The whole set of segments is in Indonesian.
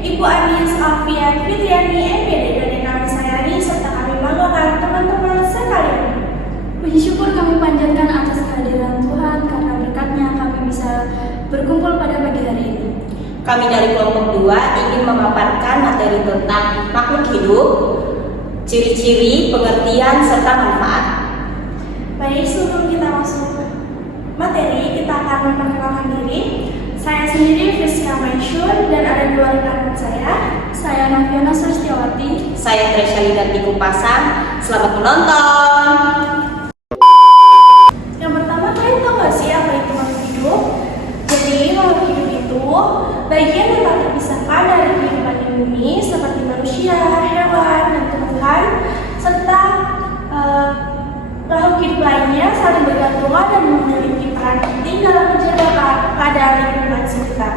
Ibu Anis Alfian Fitriani MPD dan kami sayani serta kami banggakan teman-teman sekalian. Puji syukur kami panjatkan atas kehadiran Tuhan karena berkatnya kami bisa berkumpul pada pagi hari ini. Kami dari kelompok 2 ingin memaparkan materi tentang makhluk hidup, ciri-ciri, pengertian, serta manfaat. Baik, sebelum kita masuk materi, kita akan memperkenalkan diri. Saya sendiri Friska Maishun dan ada dua rekan saya Noviana Surstiawati. Saya Tresya Lidanti Kupasang. Selamat menonton. Yang pertama, kalian tahu gak sih apa itu makhluk hidup? Jadi makhluk hidup itu bagian yang tak terpisahkan dari kehidupan di bumi seperti manusia, hewan, dan tumbuhan, serta makhluk hidup lainnya saling bergantungan dan memiliki peran penting dalam menjaga keadaan lingkungan sekitar.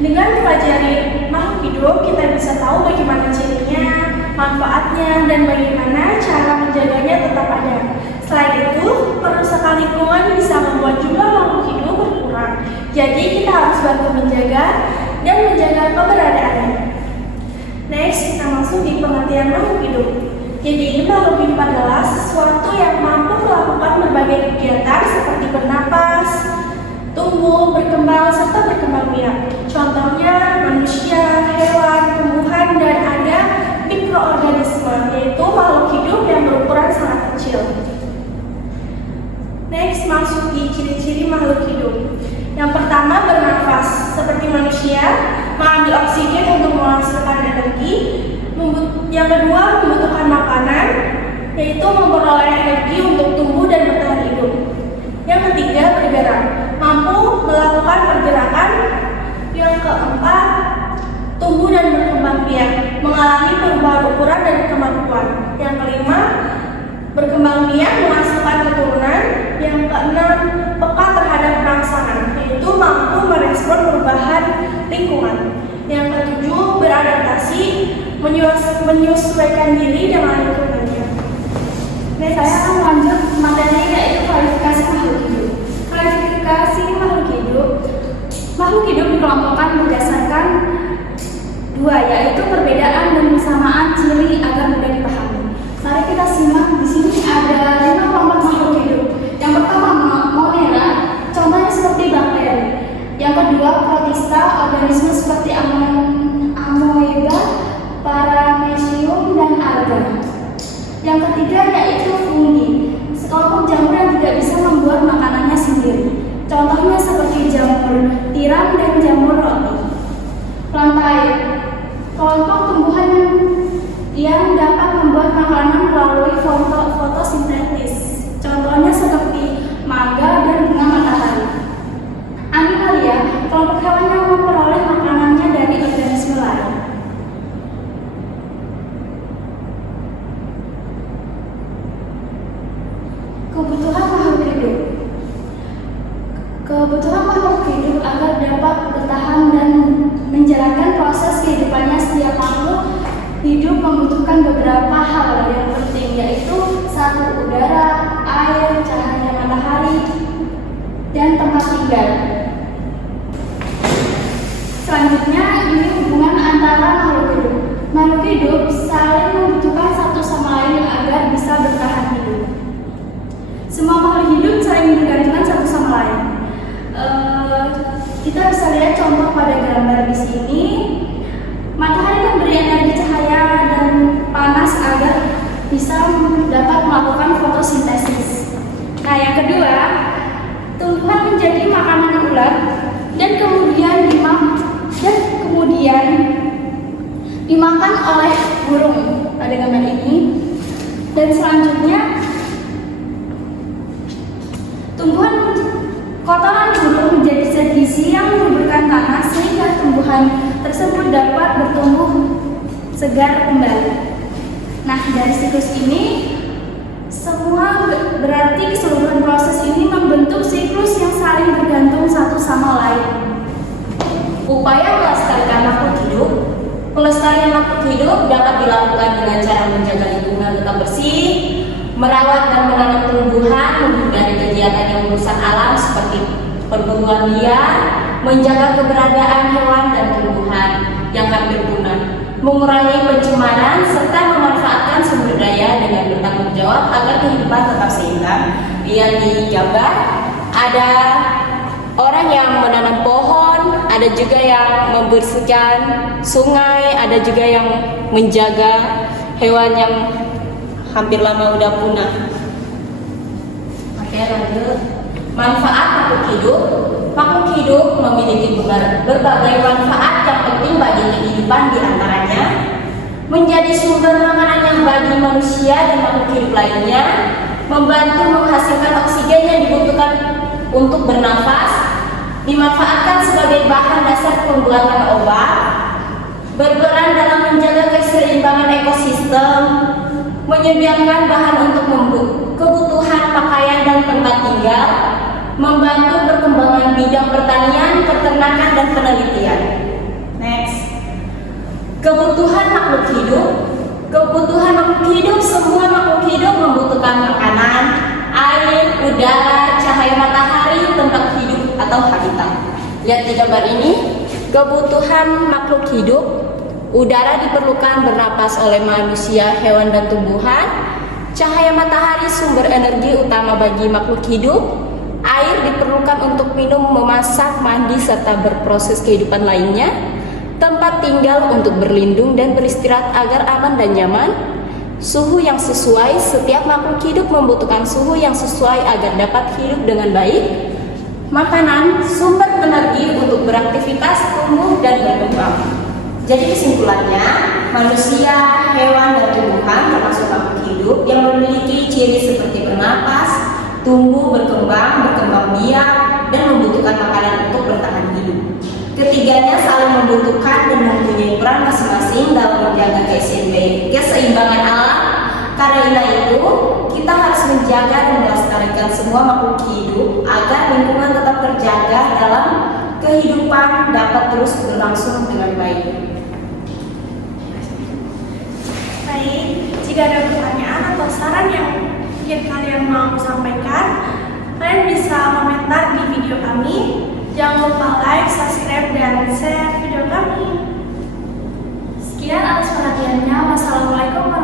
Dengan mempelajari makhluk hidup, kita bisa tahu bagaimana cirinya, manfaatnya, dan bagaimana cara menjaganya tetap ada. Selain itu, perusakan lingkungan bisa membuat jumlah makhluk hidup berkurang. Jadi kita harus bantu menjaga dan menjaga keberadaannya. Next, kita masuk di pengertian makhluk hidup. Jadi, makhluk hidup adalah sesuatu yang mampu melakukan berbagai kegiatan seperti bernapas, tumbuh, berkembang, serta berkembang biak. Contohnya manusia, hewan, tumbuhan, dan ada mikroorganisme, yaitu makhluk hidup yang berukuran sangat kecil. Next, masuk di ciri-ciri makhluk hidup. Yang pertama, bernafas. Seperti manusia, mengambil oksigen untuk menghasilkan energi. Yang kedua, membutuhkan makanan, yaitu memperoleh energi untuk tumbuh dan bertahan hidup. Yang ketiga, bergerak, mampu melakukan pergerakan. Yang keempat, tumbuh dan berkembang biak, mengalami perubahan ukuran dan kemampuan. Yang kelima, berkembang biak, menghasilkan keturunan. Yang keenam, peka terhadap rangsangan, yaitu mampu merespon perubahan lingkungan. Yang ketujuh, beradaptasi, menyesuaikan diri dengan lingkungannya. Saya akan lanjut materi yaitu kualifikasi makhluk hidup. Kualifikasi makhluk hidup. Makhluk hidup dikelompokkan berdasarkan dua, yaitu perbedaan dan persamaan ciri agar mudah dipahami. Mari kita simak. Di sini ada 5 kelompok makhluk hidup. Yang pertama, monera, contohnya seperti bakteri. Yang kedua, protista, organisme seperti amoeba, paramecium, dan alga. Yang ketiga yaitu fungi, sekelompok jamur yang tidak bisa membuat makanannya sendiri. Contohnya seperti jamur tiram dan jamur roti. Plantae, kelompok tumbuhan yang dapat membuat makanan melalui fotosintesis. Contohnya seperti mangga dan bunga matahari. Animalia, kelompok hewan yang memperoleh makanannya dari organisme lain. Kebutuhan makhluk hidup. Kebutuhan makhluk hidup agar dapat bertahan dan menjalankan proses kehidupannya. Setiap makhluk hidup membutuhkan beberapa hal yang penting, yaitu 1. Udara, air, cahaya matahari, dan tempat tinggal. Selanjutnya, ini hubungan antara makhluk hidup. Makhluk hidup saling membutuhkan satu sama lain agar bisa bertahan hidup. Semua makhluk hidup saling bergantungan satu sama lain. Kita bisa lihat contoh pada gambar di sini. Matahari memberi energi cahaya dan panas agar bisa dapat melakukan fotosintesis. Nah, yang kedua, tumbuhan menjadi makanan ulat dan kemudian dimakan oleh burung pada gambar ini. Dan selanjutnya, tumbuhan kotoran burung menjadi zat gizi yang menyuburkan tanah sehingga tumbuhan tersebut dapat bertumbuh segar kembali. Nah, dari siklus ini semua berarti keseluruhan proses ini membentuk siklus yang saling bergantung satu sama lain. Upaya melestarikan makhluk hidup. Pelestarian makhluk hidup dapat dilakukan dengan cara menjaga lingkungan tetap bersih, merawat dan menanam tumbuhan, menghindari kegiatan yang merusak alam seperti perburuan liar, menjaga keberadaan hewan dan tumbuhan yang hampir punah, mengurangi pencemaran serta memanfaatkan sumber daya dengan bertanggung jawab agar kehidupan tetap seimbang. Lihat di gambar, ada orang yang menanam pohon, ada juga yang membersihkan sungai, ada juga yang menjaga hewan yang hampir lama udah punah. Oke, lanjut. Manfaat makhluk hidup. Makhluk hidup memiliki berbagai manfaat yang penting bagi kehidupan, di antaranya menjadi sumber makanan yang bagi manusia dan makhluk hidup lainnya, membantu menghasilkan oksigen yang dibutuhkan untuk bernafas, dimanfaatkan sebagai bahan dasar pembuatan obat, berperan dalam menjaga keseimbangan ekosistem, menyediakan bahan untuk kebutuhan pakaian dan tempat tinggal, membantu perkembangan bidang pertanian, peternakan, dan penelitian. Next. Kebutuhan makhluk hidup. Kebutuhan makhluk hidup, semua makhluk hidup membutuhkan makanan, air, udara, cahaya matahari, tempat hidup atau habitat. Lihat di gambar ini, kebutuhan makhluk hidup. Udara diperlukan bernapas oleh manusia, hewan, dan tumbuhan. Cahaya matahari sumber energi utama bagi makhluk hidup. Air diperlukan untuk minum, memasak, mandi, serta berproses kehidupan lainnya. Tempat tinggal untuk berlindung dan beristirahat agar aman dan nyaman. Suhu yang sesuai, setiap makhluk hidup membutuhkan suhu yang sesuai agar dapat hidup dengan baik. Makanan, sumber energi untuk beraktivitas, tumbuh, dan berkembang. Jadi kesimpulannya, manusia, hewan, dan tumbuhan termasuk makhluk hidup yang memiliki ciri seperti bernapas, tumbuh, berkembang biak, dan membutuhkan makanan untuk bertahan hidup. Ketiganya saling membutuhkan dan mempunyai peran masing-masing dalam menjaga keseimbangan alam. Karena itu, kita harus menjaga dan melestarikan semua makhluk hidup agar lingkungan tetap terjaga dalam kehidupan dapat terus berlangsung dengan baik. Baik, jika ada pertanyaan atau saran yang mungkin kalian mau sampaikan, kalian bisa komentar di video kami. Jangan lupa like, subscribe, dan share video kami. Sekian atas perhatiannya. Wassalamualaikum warahmatullahi wabarakatuh.